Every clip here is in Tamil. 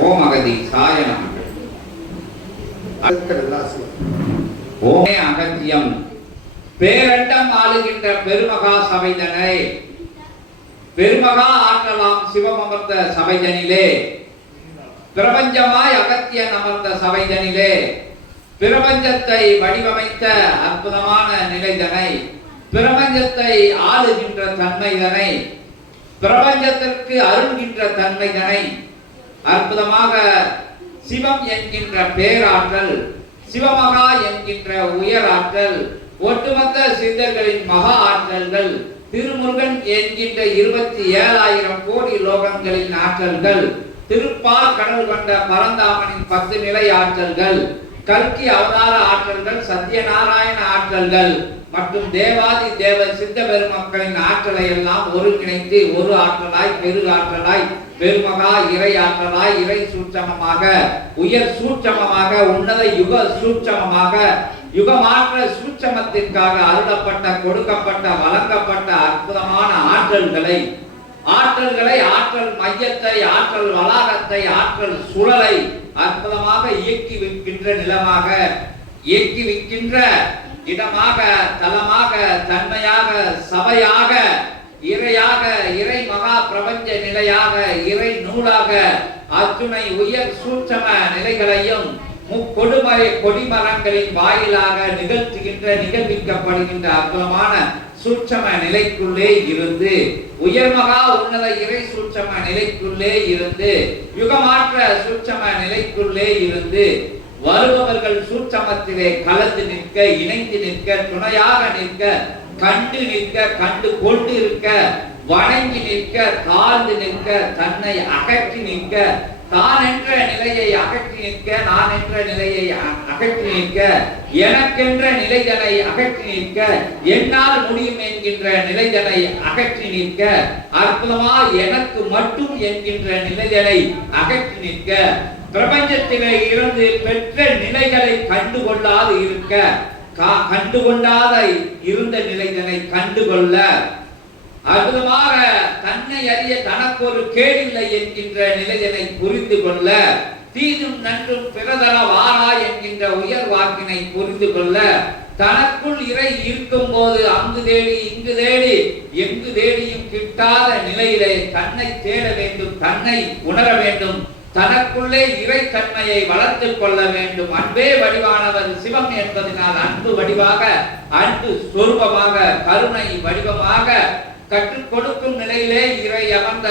ஓம் அகதி சாய நமக. ஓமே அகத்தியம் பேரண்டம் ஆளுகின்ற பெருமகா சபைதனை பெருமகா ஆற்றலாம் சிவம் அமர்ந்த சபைதனிலே பிரபஞ்சமாய் அகத்தியன் அமர்ந்த சபைதனிலே பிரபஞ்சத்தை வடிவமைத்த அற்புதமான நிலைதனை பிரபஞ்சத்தை ஆளுகின்ற தன்மைதனை பிரபஞ்சத்திற்கு அருள்கின்ற தன்மைதனை அற்புதமாக சிவம் என்கின்ற பேராற்றல் சிவமகா என்கின்ற உயராற்றல் ஒட்டுமொத்த சித்தர்களின் மகா ஆற்றல்கள் திருமுருகன் என்கின்ற 27,000 கோடி லோகங்களின் ஆற்றல்கள் திருப்பால் கடல் கொண்ட பரந்தாமனின் 10 நிலை ஆற்றல்கள் கல்கி அவதார ஆற்றல்கள் சத்யநாராயண ஆற்றல்கள் மற்றும் தேவாதி தேவ சித்த பெருமக்களின் ஆற்றலை எல்லாம் ஒருங்கிணைத்து ஒரு ஆற்றலாய் பெரு ஆற்றலாய் பெருமகா இறை ஆற்றலாய் இறை சூட்சமமாக உயர் சூட்சமமாக உன்னத யுக சூட்சமமாக யுகமாற்ற சூட்சமத்திற்காக அருளப்பட்ட கொடுக்கப்பட்ட வழங்கப்பட்ட அற்புதமான ஆற்றல்களை ஆற்றல் மையத்தை ஆற்றல் வளாகத்தை ஆற்றல் சுழலை அற்புதமாக இயக்கி வைக்கின்ற நிலமாக இயக்கி வைக்கின்ற இடமாக தலமாக தன்மையாக சபையாக இறையாக இறை மகா பிரபஞ்ச நிலையாக இறை நூலாக அத்துணை உயர் சூட்சம நிலைகளையும் முக்கொடுமறை கொடிமரங்களின் வாயிலாக நிகழ்விக்கப்படுகின்ற அற்புதமான சூட்சம நிலைக்குள்ளே இருந்து உயர்மகா உன்னத இறை சூட்சம நிலைக்குள்ளே இருந்து யுகமாற்ற சூட்சம நிலைக்குள்ளே இருந்து வருபவர்கள் சூட்சமத்திலே கலந்து நிற்க இணைந்து நிற்க துணையாக நிற்க கண்டு நிற்க கண்டு கொண்டு இருக்க வணங்கி நிற்க தாழ்ந்து நிற்க தன்னை அகற்றி நிற்க தான் என்ற நிலையை அகற்றி நிற்க நான் என்ற நிலையை அகற்றி நிற்க எனக்கென்ற நிலைதனை அகற்றி நிற்க என்னால் முடியும் என்கின்ற நிலைதனை அகற்றி நிற்க அற்புதமா எனக்கு மட்டும் என்கின்ற நிலைதனை அகற்றி நிற்க பிரபஞ்சத்திலே இருந்து பெற்ற நிலைகளை கண்டுகொள்ளாது இருக்க கண்டுகொண்டாத இருந்த நிலைதனை கண்டுகொள்ள அற்புதமாக தன்னை அறிய தனக்கு ஒரு கேடில்லை என்கின்ற நிலைதனை புரிந்து கொள்ள தீதும் நன்றும் பிறதர வாரா என்கின்ற உயர் வாக்கினை புரிந்து கொள்ள தனக்குள் இறை இருக்கும் போது அங்கு தேடி இங்கு தேடி எங்கு தேடியும் கிட்டாத நிலையிலே தன்னை தேட வேண்டும் தன்னை உணர வேண்டும் தனக்குள்ளே இறை தன்மையை வளர்த்துக் கொள்ள வேண்டும். அன்பே வடிவானவர் சிவம் என்பதனால் அன்பு வடிவாக அன்பு சொரூபமாக கருணை வடிவமாக கற்றுக் கொடுக்கும் நிலையிலே இறை அமர்ந்த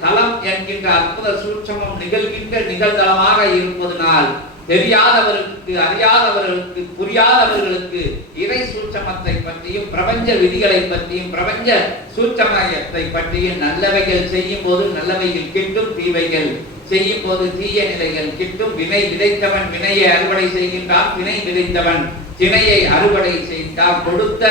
தலம் என்கின்ற அற்புத சூட்சமம் நிகழ்கின்ற நிகழ்தலமாக இருப்பதனால் தெரியாதவர்களுக்கு அறியாதவர்களுக்கு புரியாதவர்களுக்கு இறை சூட்சமத்தை பற்றியும் பிரபஞ்ச விதிகளை பற்றியும் பிரபஞ்ச சூட்சமத்தை பற்றியும் நல்லவைகள் செய்யும் போது நல்லவைகள் கிட்டும் தீவைகள் செய்யும் போது தீய நிலைகள் கிட்டும் வினை விதைத்தவன் வினையை அறுவடை செய்கின்றான் வினை விதைத்தவன் திணையை அறுவடை செய்தால் கொடுத்த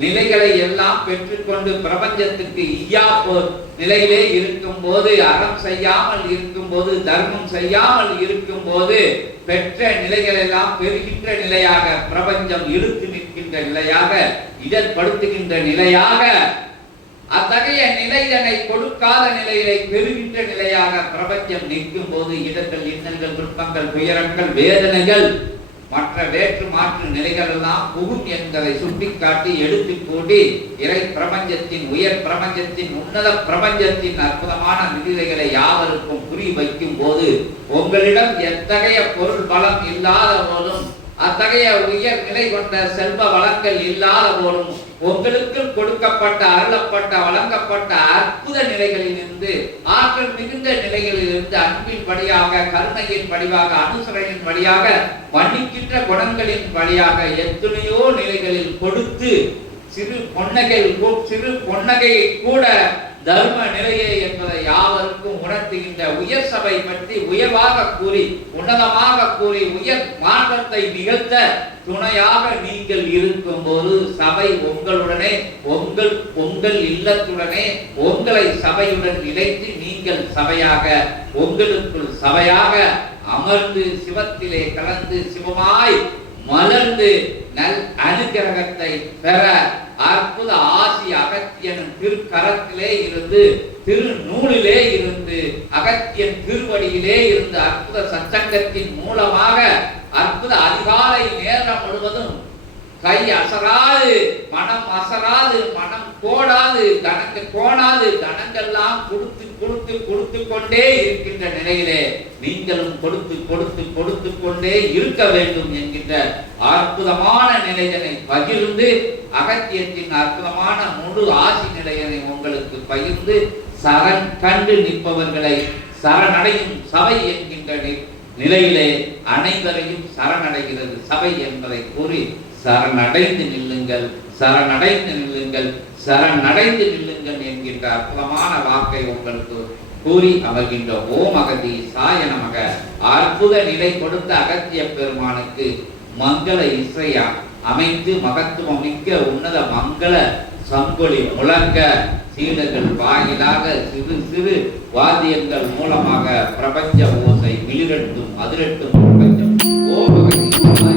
நிலைகளை எல்லாம் பெற்றுக்கொண்டு பிரபஞ்சத்துக்கு ஈயாப்போர் நிலையிலே இருக்கும் போது அறம் செய்யாமல் இருக்கும் போது தர்மம் செய்யாமல் இருக்கும் போது பெற்ற நிலைகள் எல்லாம் பெறுகின்ற நிலையாக பிரபஞ்சம் இழுத்து நிற்கின்ற நிலையாக இடர்படுத்துகின்ற நிலையாக அத்தகைய நிலைதனை கொடுக்காத நிலைகளை பெறுகின்ற நிலையாக பிரபஞ்சம் நிற்கும் போது இடர்கள் இன்னல்கள் துன்பங்கள் துயரங்கள் வேதனைகள் மற்ற வேற்று மாற்று நிலைகள் எல்லாம் புகும் என்பதை சுட்டிக்காட்டி எடுத்து கூடி இறை பிரபஞ்சத்தின் உயர் பிரபஞ்சத்தின் உன்னத பிரபஞ்சத்தின் அற்புதமான நிலைகளை யாவருக்கும் புரி வைக்கும் போது உங்களிடம் எத்தகைய பொருள் பலம் இல்லாத போதும் அத்தகைய உயர் நிலை கொண்ட செல்வ வளங்கள் இல்லாத போதும் உங்களுக்கு கொடுக்கப்பட்ட அருளப்பட்ட வழங்கப்பட்ட அற்புத நிலைகளில் இருந்து ஆற்றல் மிகுந்த நிலைகளில் இருந்து அன்பின் வழியாக கருணையின் வழியாக அனுசரணையின் வழியாக மன்னிக்கின்ற குணங்களின் வழியாக எத்தனையோ நிலைகளில் கொடுத்து சிறு பொன்னகையை கூட தர்ம நிலையே என்பதை யாவருக்கும் உணர்த்துகின்ற உயர் சபை பற்றி உயர்வாக கூறி உன்னதமாக கூறி உயர் மாற்றத்தை நிகழ்த்த துணையாக நீங்கள் இருக்கும் போது சபை உங்களுடனே உங்கள் இல்லத்துடனே உங்களை சபையுடன் இணைத்து நீங்கள் சபையாக உங்களுக்குள் சபையாக அமர்ந்து சிவத்திலே கலந்து சிவமாய் மலர்ந்து நல் அனுகிரகத்தை பெற அற்புத ஆசி அகத்தியன் திருக்கரத்திலே இருந்து திருநூலிலே இருந்து அகத்தியன் திருவடியிலே இருந்து அற்புத சச்சங்கத்தின் மூலமாக அற்புத அதிகாலை நேரம் முழுவதும் கை அசராது, மனம் அசராது, மனம் கோடாது, கோணாது, கணங்கெல்லாம் கொடுத்து கொடுத்து கொடுத்து கொண்டே இருக்கின்ற நிலையிலே நீங்களும் கொடுத்து கொடுத்து கொடுத்து கொண்டே இருக்க வேண்டும் என்கின்ற அற்புதமான நிலையனை பகிர்ந்து அகத்தியத்தின் அற்புதமான முழு ஆசி நிலையனை உங்களுக்கு பகிர்ந்து சரண் கண்டு நிற்பவர்களை சரணடையும் சபை என்கின்ற நிலையிலே அனைவரையும் சரணடைகிறது சபை என்பதை கூறி சரணடைந்து நில்லுங்கள், சரணடைந்து நில்லுங்கள், சரணடைந்து நில்லுங்கள் என்கின்ற அற்புதமான வாக்கை உங்களுக்கு கூறி அமர்கின்ற ஓம் அகதி சாய நமக. அற்புத நிலை கொடுத்த அகத்திய பெருமானுக்கு மங்கள இசையா அமைத்து மகத்துவம் மிக்க உன்னத மங்கள சங்கொலி முழங்க சீடர்கள் வாயிலாக சிறு சிறு வாத்தியங்கள் மூலமாக பிரபஞ்ச ஓசை மிளிரட்டும் அதிரட்டும் பிரபஞ்சம். ஓம் அகதி சாய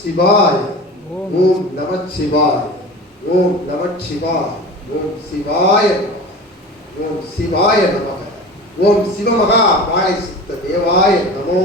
शिवाय ओम नमः शिवाय ओम नमः शिवाय ओम शिवाय ओम शिवाय नमः ओम शिव महा माय सिद्ध देवाय नमो